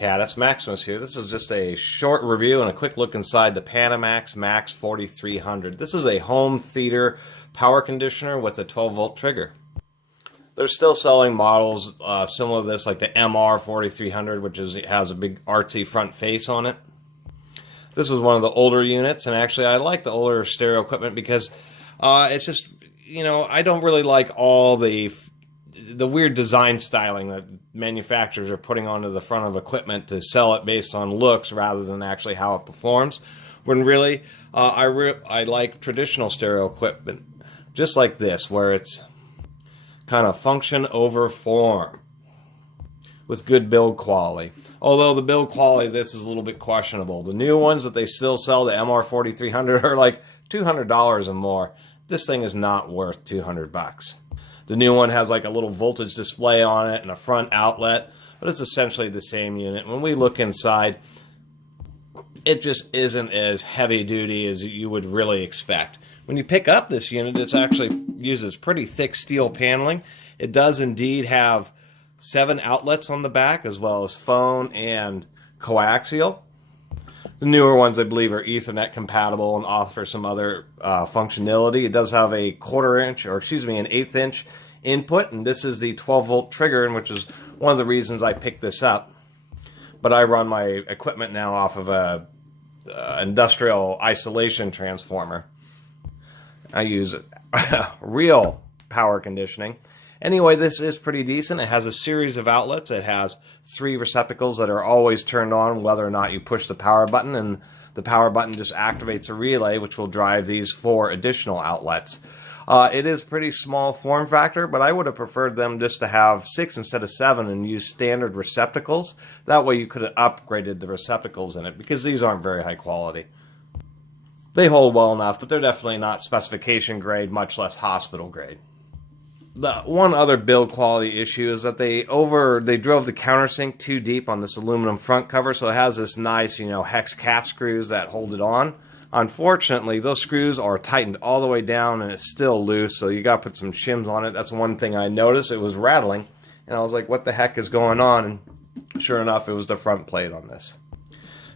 Cat, it's Maximus here. This is just a short review and a quick look inside the PanaMax Max 4300. This is a home theater power conditioner with a 12-volt trigger. They're still selling models similar to this, like the MR 4300, which has a big artsy front face on it. This was one of the older units, and actually I like the older stereo equipment because it's just, you know, I don't really like all the weird design styling that manufacturers are putting onto the front of equipment to sell it based on looks rather than actually how it performs. When really, I like traditional stereo equipment, just like this, where it's kind of function over form with good build quality. Although the build quality of this is a little bit questionable. The new ones that they still sell, the MR 4300, are like $200 or more. This thing is not worth $200. The new one has like a little voltage display on it and a front outlet, but it's essentially the same unit. When we look inside, it just isn't as heavy duty as you would really expect. When you pick up this unit, it actually uses pretty thick steel paneling. It does indeed have 7 outlets on the back, as well as phone and coaxial. The newer ones, I believe, are Ethernet compatible and offer some other functionality. It does have a 1/4 inch, or excuse me, an 1/8 inch input, and this is the 12-volt trigger, and which is one of the reasons I picked this up. But I run my equipment now off of a industrial isolation transformer. I use real power conditioning. Anyway, this is pretty decent. It has a series of outlets. It has 3 receptacles that are always turned on whether or not you push the power button, and the power button just activates a relay which will drive these 4 additional outlets. It is pretty small form factor, but I would have preferred them just to have 6 instead of 7 and use standard receptacles. That way you could have upgraded the receptacles in it, because these aren't very high quality. They hold well enough, but they're definitely not specification grade, much less hospital grade. The one other build quality issue is that they drove the countersink too deep on this aluminum front cover, so it has this nice, hex cap screws that hold it on. Unfortunately, those screws are tightened all the way down and it's still loose, so you gotta put some shims on it. That's one thing I noticed. It was rattling, and I was like, what the heck is going on? And sure enough, it was the front plate on this.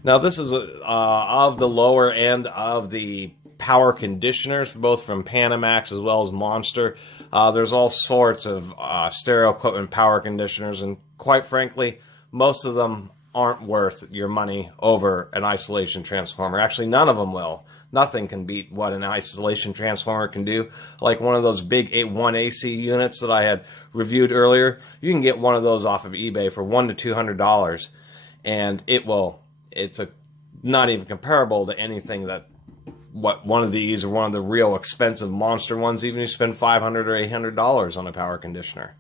Now, this is of the lower end of the power conditioners, both from PanaMax as well as Monster. There's all sorts of stereo equipment power conditioners, and quite frankly, most of them aren't worth your money over an isolation transformer. Actually, none of them will. Nothing can beat what an isolation transformer can do. Like one of those big 1 AC units that I had reviewed earlier, you can get one of those off of eBay for $100 to $200, and it's not even comparable to anything that one of these or one of the real expensive monster ones, even if you spend $500 or $800 on a power conditioner.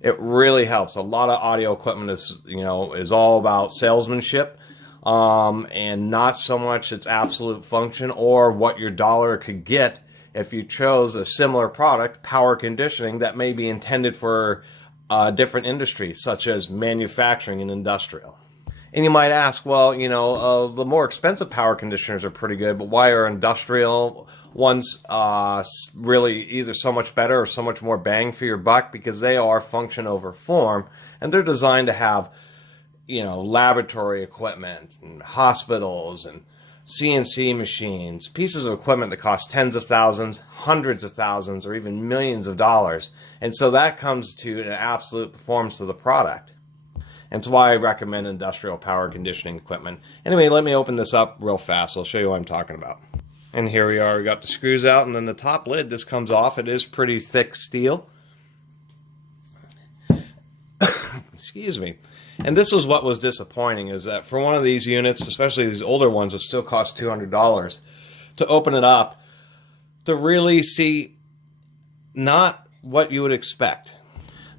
It really helps. A lot of audio equipment is all about salesmanship, and not so much its absolute function or what your dollar could get if you chose a similar product, power conditioning, that may be intended for a different industry, such as manufacturing and industrial. And you might ask, well, the more expensive power conditioners are pretty good, but why are industrial ones really either so much better or so much more bang for your buck? Because they are function over form, and they're designed to have, laboratory equipment and hospitals and CNC machines, pieces of equipment that cost tens of thousands, hundreds of thousands, or even millions of dollars. And so that comes to an absolute performance of the product. And it's why I recommend industrial power conditioning equipment. Anyway, let me open this up real fast. I'll show you what I'm talking about. And here we are. We got the screws out, and then the top lid just comes off. It is pretty thick steel. Excuse me. And this was what was disappointing, is that for one of these units, especially these older ones, which still cost $200, to open it up, to really see not what you would expect.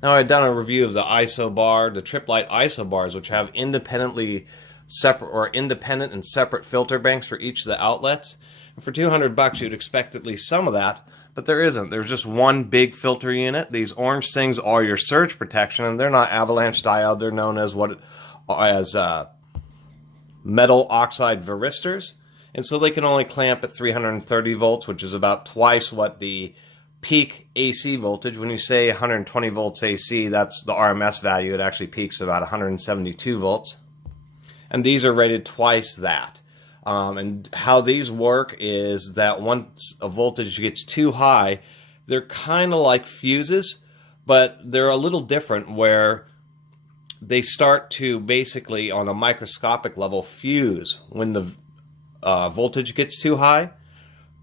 Now, I've done a review of the ISO bar, the Trip Light ISO bars, which have independent and separate filter banks for each of the outlets. And for $200, you'd expect at least some of that, but there isn't. There's just one big filter unit. These orange things are your surge protection, and they're not avalanche diode. They're known as metal oxide varistors, and so they can only clamp at 330 volts, which is about twice what the peak AC voltage. When you say 120 volts AC, that's the RMS value. It actually peaks about 172 volts. and these are rated twice that. And how these work is that once a voltage gets too high, they're kind of like fuses, but they're a little different, where they start to basically on a microscopic level fuse when the voltage gets too high,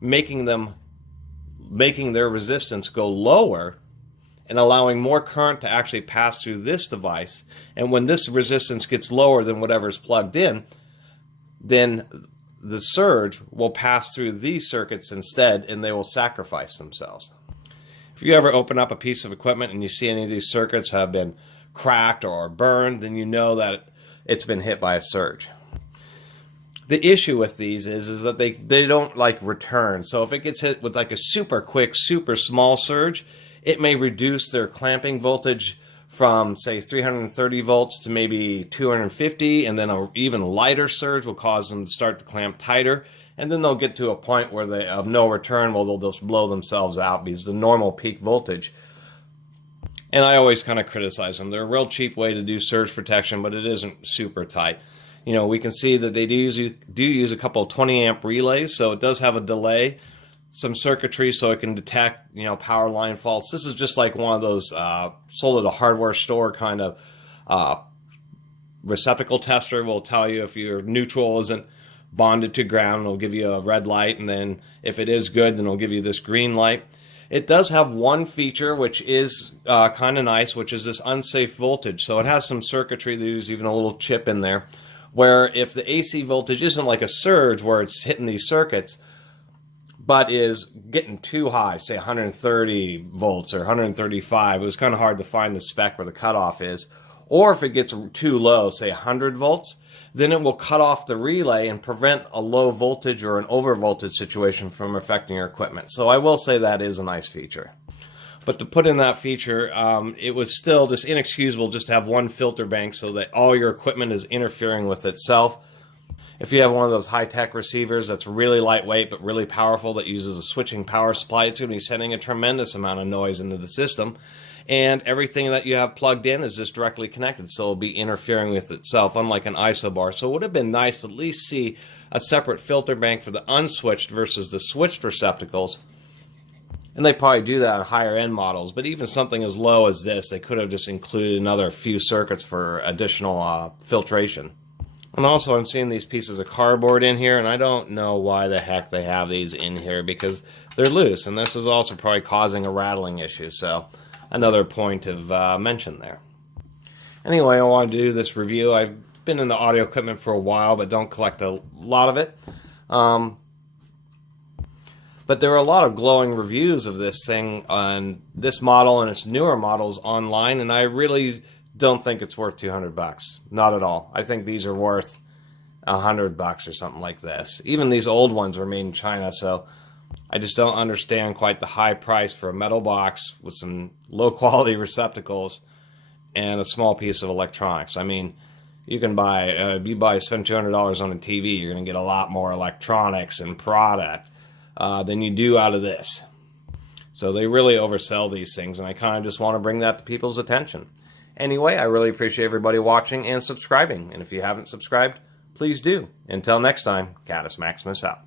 making their resistance go lower and allowing more current to actually pass through this device. And when this resistance gets lower than whatever's plugged in, then the surge will pass through these circuits instead, and they will sacrifice themselves. If you ever open up a piece of equipment and you see any of these circuits have been cracked or burned, then you know that it's been hit by a surge. The issue with these is that they don't like return. So if it gets hit with like a super quick, super small surge, it may reduce their clamping voltage from say 330 volts to maybe 250, and then an even lighter surge will cause them to start to clamp tighter, and then they'll get to a point where they have no return, well, they'll just blow themselves out because the normal peak voltage. And I always kind of criticize them. They're a real cheap way to do surge protection, but it isn't super tight. You know, we can see that they do use a couple of 20 amp relays, so it does have a delay, some circuitry so it can detect, you know, power line faults. This is just like one of those sold at a hardware store kind of receptacle tester. Will tell you if your neutral isn't bonded to ground, it'll give you a red light, and then if it is good, then it'll give you this green light. It does have one feature which is kind of nice, which is this unsafe voltage. So it has some circuitry. There's even a little chip in there where if the AC voltage isn't like a surge where it's hitting these circuits, but is getting too high, say 130 volts or 135, it was kind of hard to find the spec where the cutoff is, or if it gets too low, say 100 volts, then it will cut off the relay and prevent a low voltage or an over voltage situation from affecting your equipment. So I will say that is a nice feature. But to put in that feature, it was still just inexcusable just to have one filter bank so that all your equipment is interfering with itself. If you have one of those high-tech receivers that's really lightweight but really powerful that uses a switching power supply, it's going to be sending a tremendous amount of noise into the system. And everything that you have plugged in is just directly connected, so it'll be interfering with itself, unlike an isobar. So it would have been nice to at least see a separate filter bank for the unswitched versus the switched receptacles. And they probably do that on higher end models, but even something as low as this, they could have just included another few circuits for additional filtration. And also I'm seeing these pieces of cardboard in here, and I don't know why the heck they have these in here because they're loose, and this is also probably causing a rattling issue. So another point of mention there. Anyway, I want to do this review. I've been in the audio equipment for a while, but don't collect a lot of it. But there are a lot of glowing reviews of this thing on this model and its newer models online, and I really don't think it's worth $200. Not at all. I think these are worth $100 or something like this. Even these old ones were made in China, so I just don't understand quite the high price for a metal box with some low quality receptacles and a small piece of electronics. I mean, you can spend $200 on a TV, you're going to get a lot more electronics and product than you do out of this. So they really oversell these things, and I kind of just want to bring that to people's attention. Anyway, I really appreciate everybody watching and subscribing, and if you haven't subscribed, please do. Until next time, Catus Maximus out.